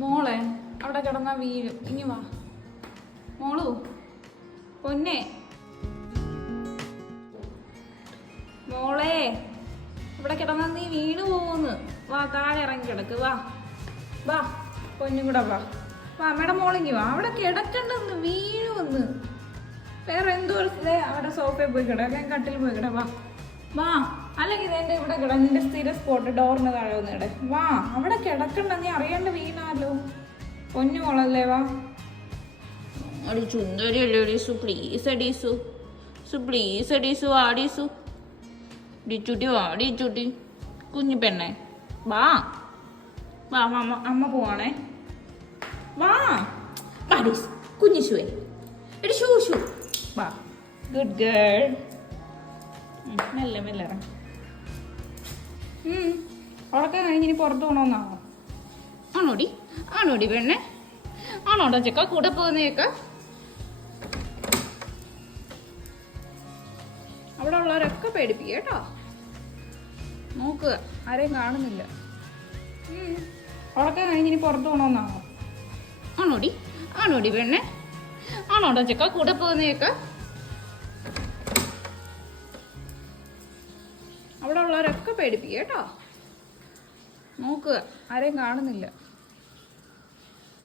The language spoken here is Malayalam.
മോളെ അവിടെ കിടന്നാ വീഴും. ഇനി വാ മോളു, പൊന്നെ മോളെ, ഇവിടെ കിടന്നാ നീ വീണ് പോവുന്ന്. വാ, താഴെ ഇറങ്ങി കിടക്ക്. വാ വാ പൊന്നും കൂടെ വാ. വാ അമ്മയുടെ മോളിങ്ങി വാ. അവിടെ കിടക്കണ്ടെന്ന്, വീഴുമെന്ന്. വേറെ എന്തോ അവിടെ സോഫയിൽ പോയി കിട, അല്ലെങ്കിൽ കട്ടിൽ പോയി കിട. വാ വാ, അല്ലെങ്കിൽ എന്റെ ഇവിടെ കിട, നിന്റെ സ്ഥിര സ്പോട്ട് ഡോറിന് താഴെ വന്ന് കിട. വാ, അവിടെ കിടക്കണ്ട, നീ അറിയാണ്ട് വീണാലോ. പൊന്നു മോളല്ലേ, വാ. അടി ചുന്ദരിയല്ലേ ഡീസു, പ്ലീസ് അടീസു, പ്ലീസ് അടീസു, ആടീസു ഡിച്ചുട്ടി, വാ ഡിച്ചുട്ടി, കുഞ്ഞു പെണ്ണെ വാ. വാ അമ്മ പോവാണേ. വാ ഡീസ്, കുഞ്ഞു ഷൂവേ, എടി ഷൂ ഷൂ. വാ, ഗുഡ് ഗേൾ. മെല്ലെ മെല്ലെ ഇറങ്ങി. ഉറക്കം കഴിഞ്ഞിനി പുറത്ത് പോകണമെന്നാണോ? ആണോടി പെണ്ണെ, ആണോടാ ചെക്ക കൂടെ പോകുന്നേക്ക? അവിടെ ഉള്ളവരൊക്കെ പേടിപ്പിക്കുക കേട്ടോ. നോക്കുക, ആരെയും കാണുന്നില്ല. ഉറക്കം കഴിഞ്ഞിനി പുറത്ത് പോകണമെന്നാണോ? ആണോടി പെണ്ണെ, ആണോടാ ചെക്ക കൂടെ പോകുന്നേക്ക? അവിടെ ഉള്ളവരൊക്കെ പേടിപ്പിക്കുക കേട്ടോ. നോക്കുക, ആരെയും കാണുന്നില്ല.